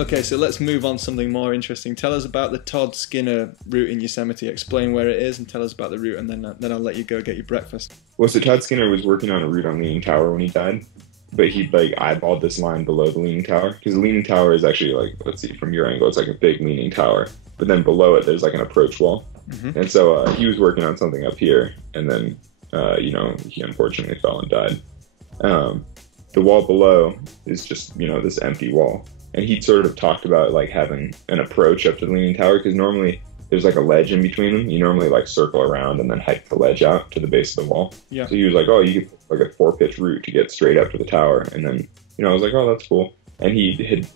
Okay, so let's move on to something more interesting. Tell us about the Todd Skinner route in Yosemite. Explain where it is and tell us about the route, and then I'll let you go get your breakfast. Well, so Todd Skinner was working on a route on Leaning Tower when he died, but he like eyeballed this line below the Leaning Tower, because the Leaning Tower is actually like, let's see, from your angle, it's like a big leaning tower, but then below it there's like an approach wall. And so he was working on something up here, and then he unfortunately fell and died. The wall below is just this empty wall, and he sort of talked about like having an approach up to the Leaning Tower, because normally there's like a ledge in between them. You normally like circle around and then hike the ledge out to the base of the wall. Yeah. So he was like, oh, you could like a 4-pitch route to get straight up to the tower, and then I was like, oh, that's cool. And he had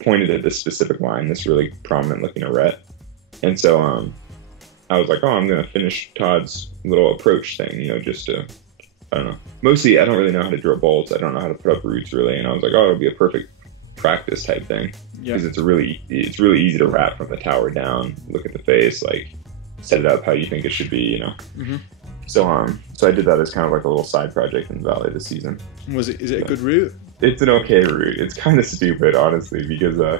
pointed at this specific line, this really prominent looking arête, and so I was like, oh, I'm gonna finish Todd's little approach thing, just to, I don't know. Mostly, I don't really know how to drill bolts. I don't know how to put up roots really, and I was like, oh, it'll be a perfect practice type thing, because it's really easy to wrap from the tower down, look at the face, like set it up how you think it should be, So I did that as kind of like a little side project in the valley this season. Is it a good route? It's an okay route. It's kind of stupid, honestly, because I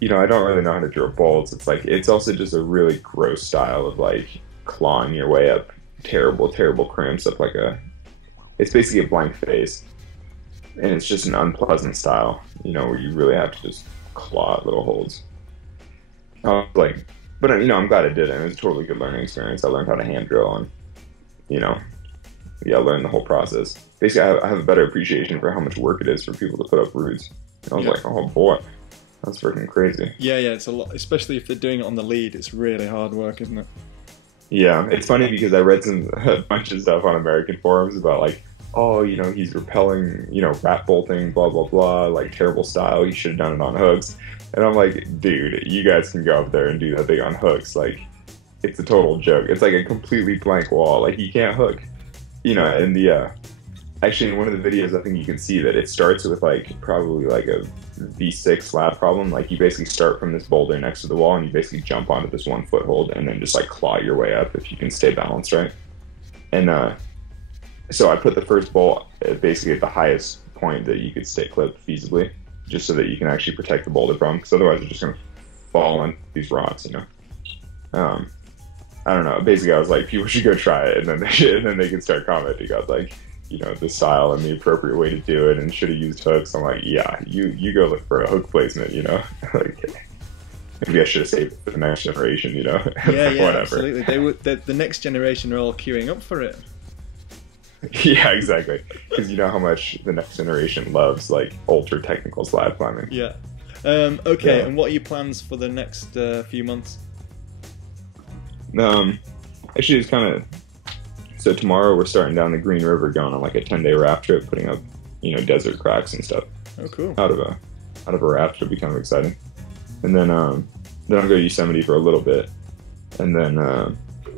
don't really know how to drill bolts. It's also just a really gross style of like clawing your way up terrible crimps up it's basically a blank face, and it's just an unpleasant style, where you really have to just claw at little holes. I was like, but I'm glad I did it. It was a totally good learning experience. I learned how to hand drill, and I learned the whole process. Basically, I have a better appreciation for how much work it is for people to put up roots. And I was like, oh boy, that's freaking crazy. Yeah, it's a lot, especially if they're doing it on the lead. It's really hard work, isn't it? Yeah, it's funny because I read a bunch of stuff on American forums about like, oh, he's repelling, rat bolting, blah, blah, blah, like terrible style. He should have done it on hooks. And I'm like, dude, you guys can go up there and do that thing on hooks. Like, it's a total joke. It's like a completely blank wall. Like, you can't hook. And actually in one of the videos, I think you can see that it starts with like probably like a V6 slab problem. Like, you basically start from this boulder next to the wall, and you basically jump onto this 1 foothold and then just like claw your way up if you can stay balanced right. And so I put the first bolt basically at the highest point that you could stay clipped feasibly, just so that you can actually protect the boulder from, because otherwise you're just going to fall on these rocks, I don't know. Basically, I was like, people should go try it, and then they can start commenting on like, the style and the appropriate way to do it, and should have used hooks. I'm like, yeah, you go look for a hook placement, like maybe I should have saved it for the next generation, Yeah, whatever. Absolutely. The next generation are all queuing up for it. Yeah, exactly. Because you know how much the next generation loves like ultra technical slab climbing. Yeah. Okay. Yeah. And what are your plans for the next few months? Actually, it's kind of. So tomorrow we're starting down the Green River, going on like a 10-day raft trip, putting up, desert cracks and stuff. Oh, cool. Out of a raft would be kind of exciting. And then I'll go to Yosemite for a little bit, and then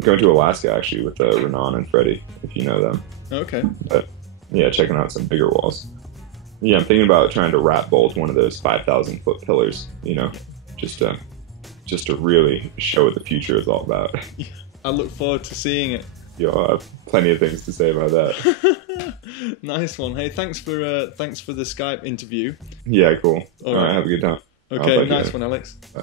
going to Alaska actually with Renan and Freddie, if you know them. Okay. But yeah, checking out some bigger walls. Yeah, I'm thinking about trying to rat bolt one of those 5,000 foot pillars. Just to really show what the future is all about. I look forward to seeing it. I have plenty of things to say about that. Nice one. Hey, thanks for the Skype interview. Yeah, cool. All right, have a good time. Okay, nice one, Alex. Bye.